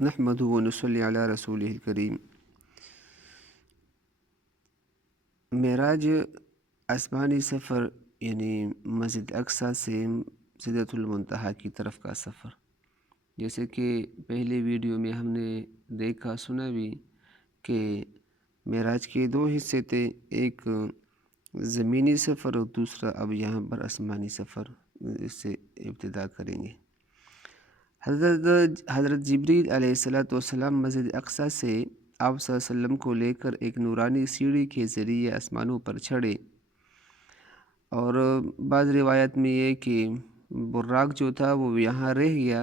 نحمدہ و نصلی علی رسولہ الکریم۔ معراج آسمانی سفر یعنی مسجد اقصیٰ سے سدرۃ المنتہا کی طرف کا سفر، جیسے کہ پہلے ویڈیو میں ہم نے دیکھا سنا بھی کہ معراج کے دو حصے تھے، ایک زمینی سفر اور دوسرا اب یہاں پر آسمانی سفر، اس سے ابتدا کریں گے۔ حضرت جبریل علیہ السلام مسجد اقصیٰ سے آپ صلی اللہ علیہ وسلم کو لے کر ایک نورانی سیڑھی کے ذریعے آسمانوں پر چڑھے، اور بعض روایت میں یہ کہ براق جو تھا وہ یہاں رہ گیا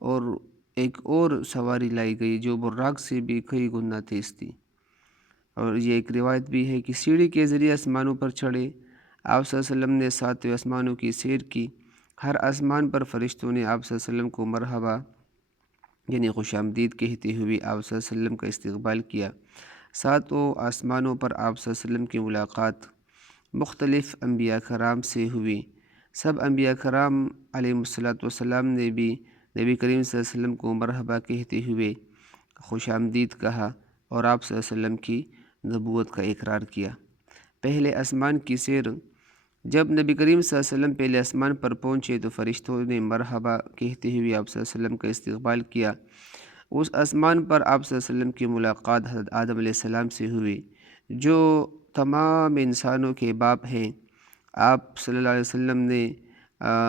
اور ایک اور سواری لائی گئی جو براق سے بھی کئی گنا تیز تھی، اور یہ ایک روایت بھی ہے کہ سیڑھی کے ذریعے آسمانوں پر چڑھے۔ آپ صلی اللہ علیہ وسلم نے ساتویں آسمانوں کی سیر کی، ہر آسمان پر فرشتوں نے آپ صلی اللہ علیہ وسلم کو مرحبا یعنی خوش آمدید کہتے ہوئے آپ صلی اللہ علیہ وسلم کا استقبال کیا۔ ساتوں آسمانوں پر آپ صلی اللہ علیہ وسلم کی ملاقات مختلف انبیاء کرام سے ہوئی۔ سب انبیاء کرام علیہ السلام نے بھی نبی کریم صلی اللہ علیہ وسلم کو مرحبا کہتے ہوئے خوش آمدید کہا اور آپ صلی اللہ علیہ وسلم کی نبوت کا اقرار کیا۔ پہلے آسمان کی سیر، جب نبی کریم صلی اللہ علیہ وسلم پہلے آسمان پر پہنچے تو فرشتوں نے مرحبا کہتے ہوئے آپ صلی اللہ علیہ وسلم کا استقبال کیا۔ اس آسمان پر آپ صلی اللہ علیہ وسلم کی ملاقات حضرت آدم علیہ السلام سے ہوئی، جو تمام انسانوں کے باپ ہیں۔ آپ صلی اللہ علیہ وسلم نے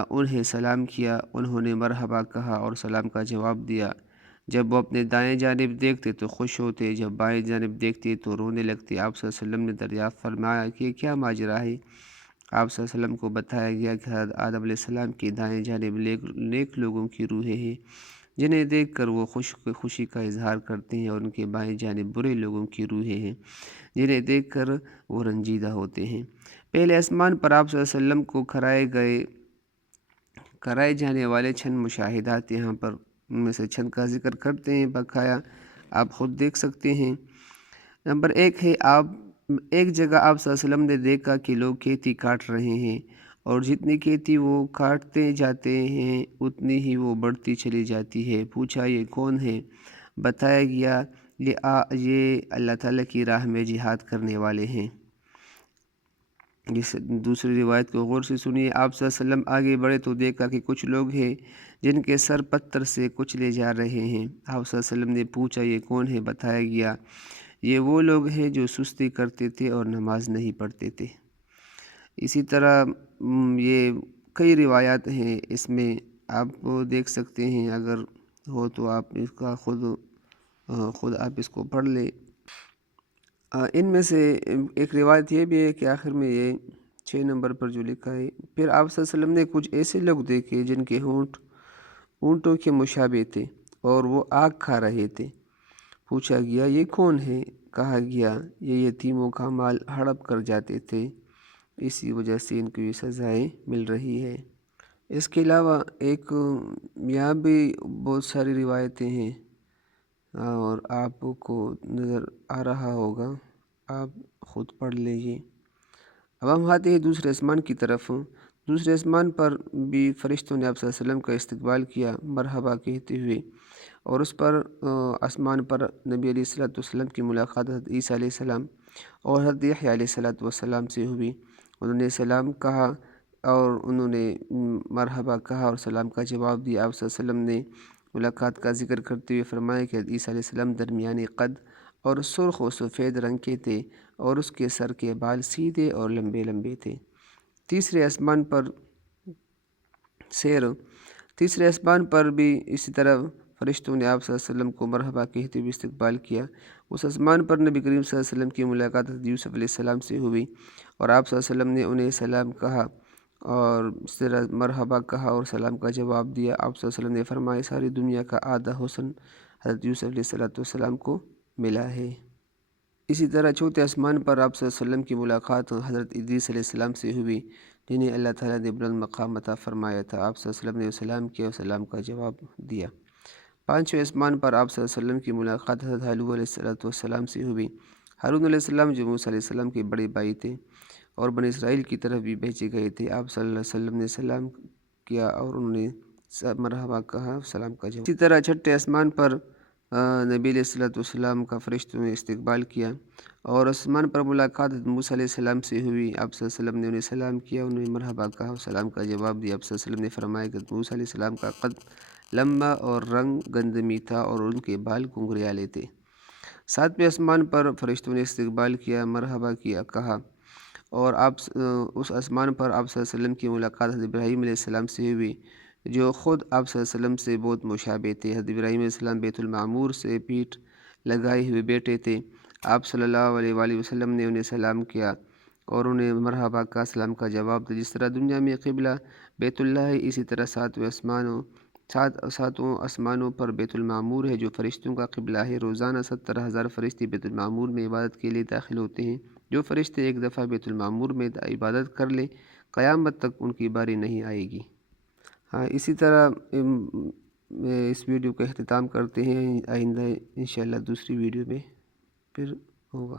انہیں سلام کیا، انہوں نے مرحبا کہا اور سلام کا جواب دیا۔ جب وہ اپنے دائیں جانب دیکھتے تو خوش ہوتے، جب بائیں جانب دیکھتے تو رونے لگتے۔ آپ صلی اللہ علیہ وسلم نے دریافت فرمایا کہ کیا ماجرا ہے؟ آپ صلی اللہ علیہ وسلم کو بتایا گیا کہ حضرت آدم علیہ السلام کی دائیں جانب نیک لوگوں کی روحیں ہیں، جنہیں دیکھ کر وہ خوشی کا اظہار کرتے ہیں، اور ان کے بائیں جانب برے لوگوں کی روحیں ہیں، جنہیں دیکھ کر وہ رنجیدہ ہوتے ہیں۔ پہلے آسمان پر آپ صلی اللہ علیہ وسلم کو کرائے جانے والے چند مشاہدات یہاں پر ان میں سے چند کا ذکر کرتے ہیں، بقایا آپ خود دیکھ سکتے ہیں۔ نمبر 1 ہے، ایک جگہ آپ صلی اللہ علیہ وسلم نے دیکھا کہ لوگ کھیتی کاٹ رہے ہیں، اور جتنی کھیتی وہ کاٹتے جاتے ہیں اتنی ہی وہ بڑھتی چلی جاتی ہے۔ پوچھا یہ کون ہے؟ بتایا گیا یہ اللہ تعالیٰ کی راہ میں جہاد کرنے والے ہیں۔ اس دوسری روایت کو غور سے سنیے۔ آپ صلی اللہ علیہ وسلم آگے بڑھے تو دیکھا کہ کچھ لوگ ہیں جن کے سر پتھر سے کچلے جا رہے ہیں۔ آپ صلی اللہ علیہ وسلم نے پوچھا یہ کون ہے؟ بتایا گیا یہ وہ لوگ ہیں جو سستی کرتے تھے اور نماز نہیں پڑھتے تھے۔ اسی طرح یہ کئی روایات ہیں، اس میں آپ دیکھ سکتے ہیں، اگر ہو تو آپ اس کا خود آپ اس کو پڑھ لیں۔ ان میں سے ایک روایت یہ بھی ہے کہ آخر میں یہ 6 نمبر پر جو لکھا ہے، پھر آپ صلی اللہ علیہ وسلم نے کچھ ایسے لوگ دیکھے جن کے ہونٹ اونٹوں کے مشابہ تھے اور وہ آگ کھا رہے تھے۔ پوچھا گیا یہ کون ہے؟ کہا گیا یہ یتیموں کا مال ہڑپ کر جاتے تھے، اسی وجہ سے ان کو یہ سزائیں مل رہی ہے۔ اس کے علاوہ ایک یہاں بھی بہت ساری روایتیں ہیں، اور آپ کو نظر آ رہا ہوگا، آپ خود پڑھ لیجیے۔ اب ہم آتے ہیں دوسرے آسمان کی طرف۔ دوسرے آسمان پر بھی فرشتوں نے آپ صلی اللہ علیہ وسلم کا استقبال کیا مرحبا کہتے ہوئے، اور اس پر آسمان پر نبی علیہ السلام کی ملاقات حضرت عیسیٰ علیہ السلام اور حضرت یحییٰ علیہ السلام سے ہوئی۔ انہوں نے سلام کہا اور انہوں نے مرحبا کہا اور سلام کا جواب دیا۔ آپ صلی اللہ علیہ وسلم نے ملاقات کا ذکر کرتے ہوئے فرمایا کہ حضرت عیسیٰ علیہ السلام درمیانی قد اور سرخ و سفید رنگ کے تھے، اور اس کے سر کے بال سیدھے اور لمبے لمبے تھے۔ تیسرے آسمان پر سیر، تیسرے آسمان پر بھی اسی طرح فرشتوں نے آپ صلی اللہ علیہ وسلم کو مرحبا کہتے ہوئے استقبال کیا۔ اس آسمان پر نبی کریم صلی اللہ علیہ وسلم کی ملاقات حضرت یوسف علیہ السلام سے ہوئی، اور آپ صلی اللہ علیہ وسلم نے انہیں سلام کہا اور اس طرح مرحبا کہا اور سلام کا جواب دیا۔ آپ صلی اللہ علیہ وسلم نے فرمایا ساری دنیا کا آدھا حسن حضرت یوسف علیہ السلام کو ملا ہے۔ اسی طرح چوتھے آسمان پر آپ صلی اللہ علیہ وسلم کی ملاقات حضرت ادریس علیہ السلام سے ہوئی، جنہیں اللہ تعالیٰ نے بلند مقام عطا فرمایا تھا۔ آپ صلی اللہ علیہ وسلم نے سلام کیا اور سلام کا جواب دیا۔ پانچویں آسمان پر آپ صلی اللہ علیہ وسلم کی ملاقات حضرت ہارون علیہ السلام سے ہوئی۔ ہارون علیہ السلام جو موسیٰ علیہ السلام کے بڑے بھائی تھے اور بنی اسرائیل کی طرف بھی بھیجے گئے تھے۔ آپ صلی اللہ علیہ وسلم نے سلام کیا اور انہوں نے مرحبا کہا، سلام کا جواب۔ اسی طرح چھٹے آسمان پر نبی علیہ الصلوۃ والسلام کا فرشتوں نے استقبال کیا اور آسمان پر ملاقات حضرت موسیٰ علیہ السلام سے ہوئی۔ آپ صلی اللہ علیہ وسلم نے انہیں سلام کیا، انہوں نے مرحبا کہا اور سلام کا جواب دیا۔ آپ صلی اللہ علیہ وسلم نے فرمایا کہ حضرت موسیٰ علیہ السلام کا قد لمبا اور رنگ گندمی تھا اور ان کے بال گھنگریالے تھے۔ ساتویں آسمان پر فرشتوں نے استقبال کیا، مرحبا کیا کہا اور اس آسمان پر آپ صلی اللہ علیہ وسلم کی ملاقات حضرت ابراہیم علیہ السلام سے ہوئی، جو خود آپ صلی اللہ علیہ وسلم سے بہت مشابہ تھے۔ حضرت ابراہیم علیہ السلام بیت المعمور سے پیٹھ لگائے ہوئے بیٹے تھے۔ آپ صلی اللہ علیہ وآلہ وسلم نے انہیں سلام کیا اور انہیں مرحبا کا سلام کا جواب دیا۔ جس طرح دنیا میں قبلہ بیت اللہ ہے، اسی طرح ساتوں آسمانوں پر بیت المعمور ہے جو فرشتوں کا قبلہ ہے۔ روزانہ 70,000 فرشتے بیت المعمور میں عبادت کے لیے داخل ہوتے ہیں۔ جو فرشتے ایک دفعہ بیت المعمور میں عبادت کر لیں، قیامت تک ان کی باری نہیں آئے گی۔ اسی طرح اس ویڈیو کا اختتام کرتے ہیں، آئندہ انشاءاللہ دوسری ویڈیو میں پھر ہوگا۔